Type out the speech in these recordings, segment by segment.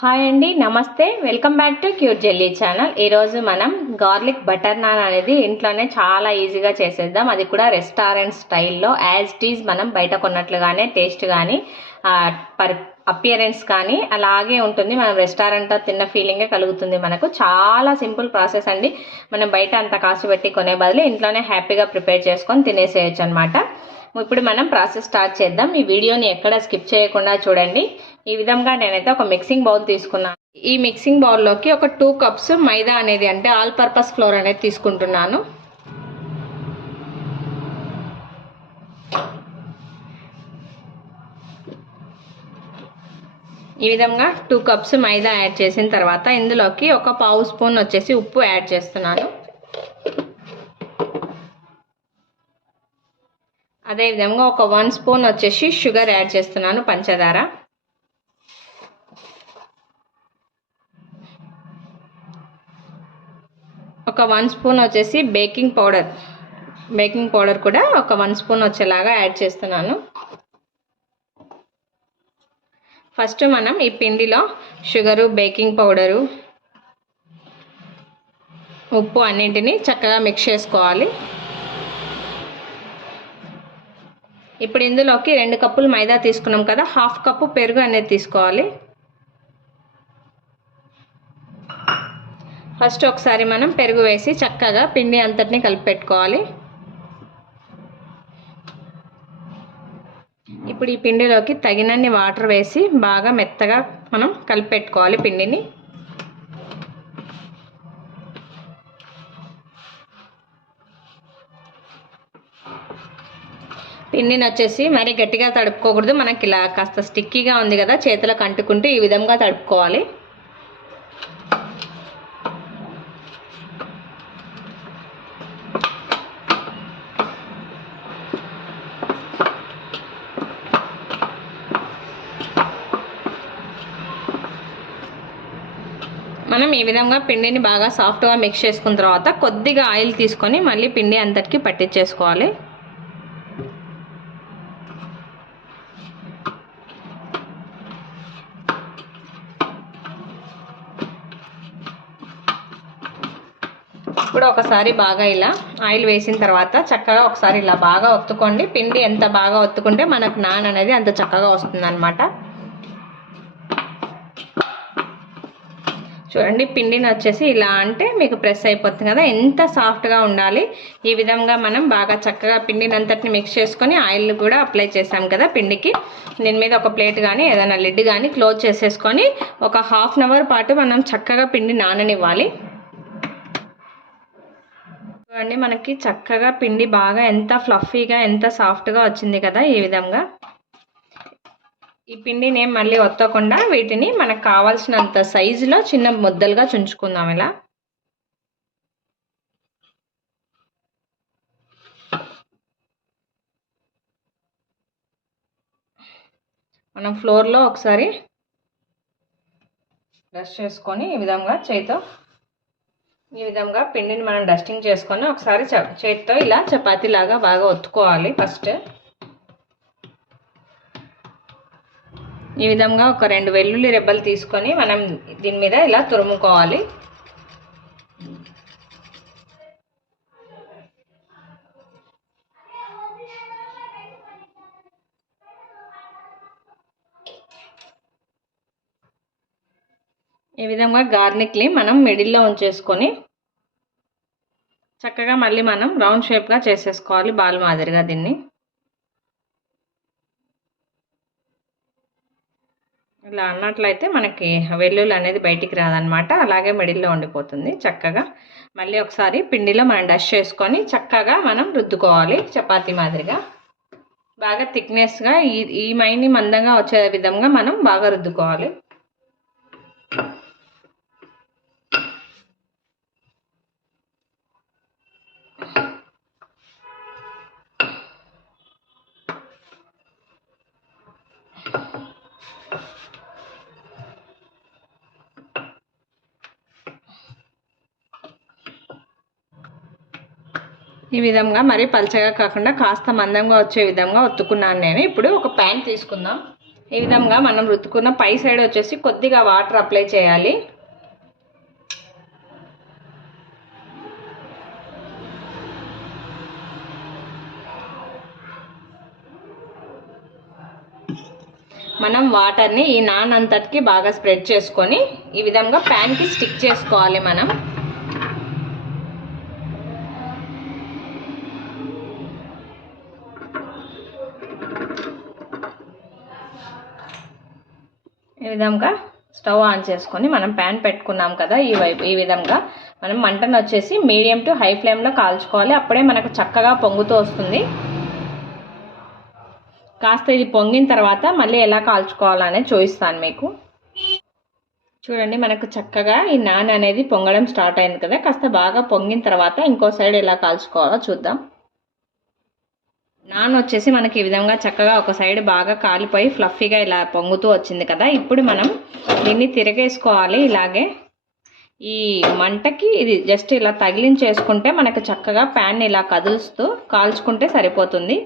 Hi అండి, నమస్తే. Welcome back to cute jelly channel. ఈరోజు మనం గార్లిక్ బటర్ నాన్ అనేది ఇంట్లోనే చాలా ఈజీగా చేసేద్దాం. అది కూడా రెస్టారెంట్ స్టైల్లో యాజ్ ఇట్ ఈజ్ మనం బయట కొన్నట్లుగానే టేస్ట్ కానీ అపియరెన్స్ కానీ అలాగే ఉంటుంది. మనం రెస్టారెంట్లో తిన్న ఫీలింగే కలుగుతుంది. మనకు చాలా సింపుల్ ప్రాసెస్ అండి. మనం బయట అంత కాస్ట్ పెట్టి కొనే బదులు ఇంట్లోనే హ్యాపీగా ప్రిపేర్ చేసుకొని తినేసేయచ్చు అనమాట. ఇప్పుడు మనం ప్రాసెస్ స్టార్ట్ చేద్దాం. ఈ వీడియోని ఎక్కడ స్కిప్ చేయకుండా చూడండి. ఈ విధంగా నేనైతే ఒక మిక్సింగ్ బౌల్ తీసుకున్నాను. ఈ మిక్సింగ్ బౌల్లోకి ఒక 2 కప్స్ మైదా అనేది అంటే ఆల్ పర్పస్ ఫ్లోర్ అనేది తీసుకుంటున్నాను. ఈ విధంగా 2 కప్స్ మైదా యాడ్ చేసిన తర్వాత ఇందులోకి ఒక పావు స్పూన్ వచ్చేసి ఉప్పు యాడ్ చేస్తున్నాను. అదేవిధంగా ఒక 1 స్పూన్ వచ్చేసి షుగర్ యాడ్ చేస్తున్నాను, పంచదార. ఒక 1 స్పూన్ వచ్చేసి బేకింగ్ పౌడర్ కూడా ఒక 1 స్పూన్ వచ్చేలాగా యాడ్ చేస్తున్నాను. ఫస్ట్ మనం ఈ పిండిలో షుగరు, బేకింగ్ పౌడరు, ఉప్పు అన్నింటినీ చక్కగా మిక్స్ చేసుకోవాలి. ఇప్పుడు ఇందులోకి 2 కప్పులు మైదా తీసుకున్నాం కదా, 1/2 కప్పు పెరుగు అనేది తీసుకోవాలి. ఫస్ట్ ఒకసారి మనం పెరుగు వేసి చక్కగా పిండి అంతటిని కలిపి పెట్టుకోవాలి. ఇప్పుడు ఈ పిండిలోకి తగినన్ని వాటర్ వేసి బాగా మెత్తగా మనం కలిపి పెట్టుకోవాలి పిండిని. పిండిని వచ్చేసి మరి గట్టిగా తడుపుకోకూడదు. మనకి ఇలా కాస్త స్టిక్కీగా ఉంది కదా, చేతులకు అంటుకుంటూ ఈ విధంగా తడుపుకోవాలి. మనం ఈ విధంగా పిండిని బాగా సాఫ్ట్గా మిక్స్ చేసుకున్న తర్వాత కొద్దిగా ఆయిల్ తీసుకొని మళ్ళీ పిండి అంతటికి పట్టించేసుకోవాలి. ఇప్పుడు ఒకసారి బాగా ఇలా ఆయిల్ వేసిన తర్వాత చక్కగా ఒకసారి ఇలా బాగా ఒత్తుకోండి. పిండి ఎంత బాగా ఒత్తుకుంటే మనకు నాన్ అనేది అంత చక్కగా వస్తుంది అనమాట. చూడండి, పిండిని వచ్చేసి ఇలా అంటే మీకు ప్రెస్ అయిపోతుంది కదా, ఎంత సాఫ్ట్గా ఉండాలి. ఈ విధంగా మనం బాగా చక్కగా పిండిని అంతటిని మిక్స్ చేసుకొని ఆయిల్ కూడా అప్లై చేసాం కదా పిండికి. దీని మీద ఒక ప్లేట్ కానీ ఏదైనా లిడ్ కానీ క్లోజ్ చేసేసుకొని ఒక 1/2 అవర్ పాటు మనం చక్కగా పిండి నాననివ్వాలి. చూడండి, మనకి చక్కగా పిండి బాగా ఎంత ఫ్లఫీగా ఎంత సాఫ్ట్గా వచ్చింది కదా. ఈ విధంగా ఈ పిండిని మళ్ళీ ఒత్తకుండా వీటిని మనకు కావాల్సినంత సైజులో చిన్న ముద్దలుగా చుంచుకుందాం. ఇలా మనం ఫ్లోర్లో ఒకసారి బ్రష్ చేసుకొని ఈ విధంగా చేతితో ఈ విధంగా పిండిని మనం డస్టింగ్ చేసుకొని ఒకసారి చేతితో ఇలా చపాతీ లాగా బాగా ఒత్తుకోవాలి. ఫస్ట్ ఈ విధంగా ఒక 2 వెల్లుల్లి రెబ్బలు తీసుకొని మనం దీని మీద ఇలా తురుముకోవాలి. ఈ విధంగా గార్నిక్ని మనం మిడిల్లో ఉంచేసుకొని చక్కగా మళ్ళీ మనం రౌండ్ షేప్గా చేసేసుకోవాలి, బాల్ మాదిరిగా. దీన్ని ఇలా అన్నట్లయితే మనకి వెల్లుల్లి అనేది బయటికి రాదనమాట, అలాగే మిడిల్లో ఉండిపోతుంది. చక్కగా మళ్ళీ ఒకసారి పిండిలో మనం డస్ట్ చేసుకొని చక్కగా మనం రుద్దుకోవాలి చపాతీ మాదిరిగా. బాగా థిక్నెస్గా ఈ మైని మందంగా వచ్చే విధంగా మనం బాగా రుద్దుకోవాలి. ఈ విధంగా మరి పల్చగా కాకుండా కాస్త మందంగా వచ్చే విధంగా ఒత్తుకున్నాను నేను. ఇప్పుడు ఒక ప్యాన్ తీసుకుందాం. ఈ విధంగా మనం రుద్దుకున్న పై సైడ్ వచ్చేసి కొద్దిగా వాటర్ అప్లై చేయాలి. మనం వాటర్ని ఈ నాన్ అంతటికి బాగా స్ప్రెడ్ చేసుకొని ఈ విధంగా ప్యాన్కి స్టిక్ చేసుకోవాలి. మనం ఈ విధంగా స్టవ్ ఆన్ చేసుకొని మనం ప్యాన్ పెట్టుకున్నాం కదా, ఈ వైపు ఈ విధంగా మనం మంటను వచ్చేసి మీడియం టు హై ఫ్లేమ్లో కాల్చుకోవాలి. అప్పుడే మనకు చక్కగా పొంగుతూ వస్తుంది. కాస్త ఇది పొంగిన తర్వాత మళ్ళీ ఎలా కాల్చుకోవాలనేది చూపిస్తాను మీకు. చూడండి, మనకు చక్కగా ఈ నాన్ అనేది పొంగడం స్టార్ట్ అయింది కదా. కాస్త బాగా పొంగిన తర్వాత ఇంకో సైడ్ ఎలా కాల్చుకోవాలో చూద్దాం. నాన్ వచ్చేసి మనకి ఈ విధంగా చక్కగా ఒక సైడ్ బాగా కాలిపోయి ఫ్లఫీగా ఇలా పొంగుతూ వచ్చింది కదా. ఇప్పుడు మనం దీన్ని తిరగేసుకోవాలి. ఇలాగే ఈ మంటకి ఇది జస్ట్ ఇలా తగిలించేసుకుంటే మనకు చక్కగా ప్యాన్ ఇలా కదులుస్తూ కాల్చుకుంటే సరిపోతుంది.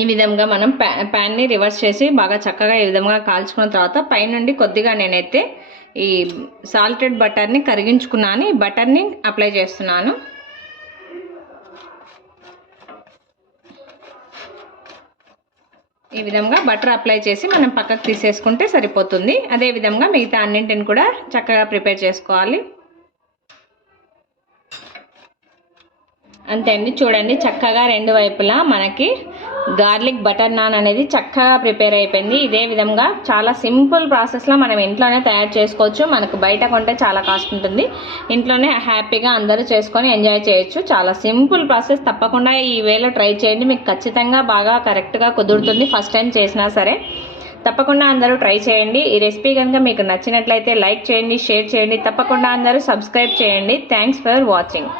ఈ విధంగా మనం ప్యాన్ని రివర్స్ చేసి బాగా చక్కగా ఈ విధంగా కాల్చుకున్న తర్వాత పైనుండి కొద్దిగా నేనైతే ఈ సాల్టెడ్ బటర్ని కరిగించుకున్నాను. ఈ బటర్ని అప్లై చేస్తున్నాను. ఈ విధంగా బటర్ అప్లై చేసి మనం పక్కకు తీసేసుకుంటే సరిపోతుంది. అదే విధంగా మిగతా అన్నింటిని కూడా చక్కగా ప్రిపేర్ చేసుకోవాలి. అంతే అండి, చూడండి చక్కగా రెండు వైపులా మనకి గార్లిక్ బటర్ నాన్ అనేది చక్కగా ప్రిపేర్ అయిపోయింది. ఇదే విధంగా చాలా సింపుల్ ప్రాసెస్లో మనం ఇంట్లోనే తయారు చేసుకోవచ్చు. మనకు బయట కొంటే చాలా కాస్ట్ ఉంటుంది. ఇంట్లోనే హ్యాపీగా అందరూ చేసుకొని ఎంజాయ్ చేయొచ్చు. చాలా సింపుల్ ప్రాసెస్. తప్పకుండా ఈ వేలో ట్రై చేయండి, మీకు ఖచ్చితంగా బాగా కరెక్ట్గా కుదురుతుంది. ఫస్ట్ టైం చేసినా సరే తప్పకుండా అందరూ ట్రై చేయండి. ఈ రెసిపీ కనుక మీకు నచ్చినట్లయితే లైక్ చేయండి, షేర్ చేయండి. తప్పకుండా అందరూ సబ్స్క్రైబ్ చేయండి. Thanks for watching.